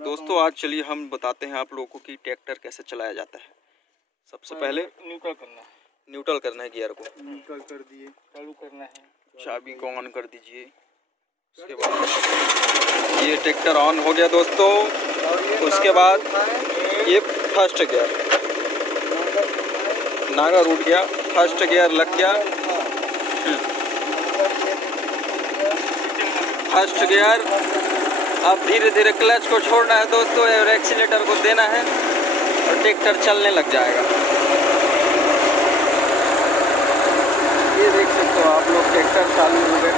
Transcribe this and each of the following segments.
दोस्तों आज चलिए हम बताते हैं आप लोगों को कि ट्रैक्टर कैसे चलाया जाता है। सबसे पहले न्यूट्रल करना है गियर को, न्यूट्रल कर दिए, चालू करना है, चाबी को ऑन कर दीजिए। उसके बाद ये ट्रैक्टर ऑन हो गया दोस्तों। उसके बाद ये फर्स्ट गियर, नागा रूट गया, फर्स्ट गियर लग गया। फर्स्ट गियर, अब धीरे धीरे क्लच को छोड़ना है दोस्तों और एक्सीलेटर को देना है और ट्रैक्टर चलने लग जाएगा। ये देख सकते हो आप लोग, ट्रैक्टर चालू हो गया।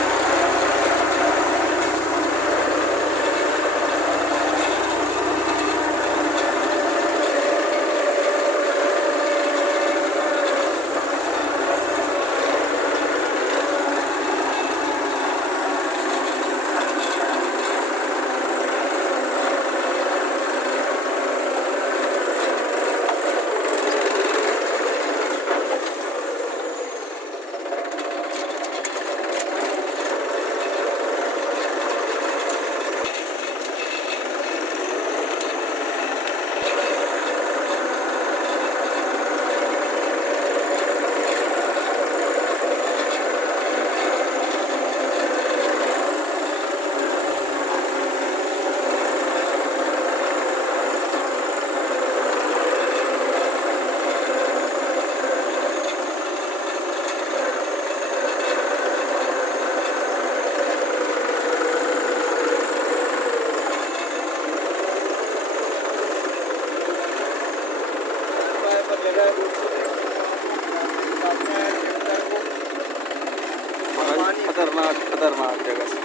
खतरनाक जगह से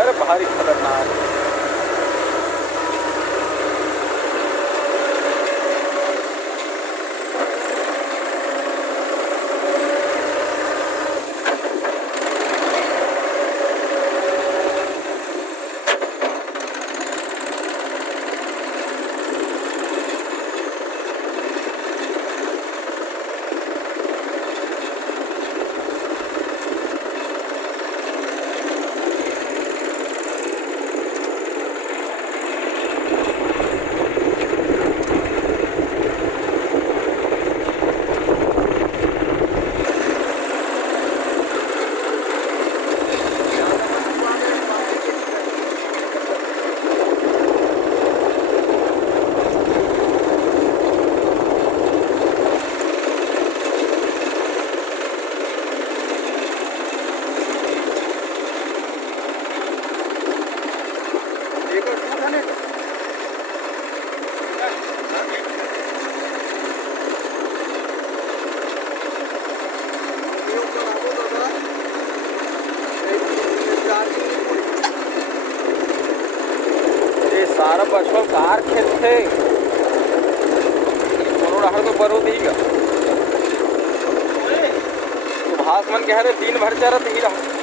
अरे भारी खतरनाक। सारा बचपन कार खेत थे रहा तो बरो देगा सुभाष मन कह रहे दिन भर चरत ही रहा।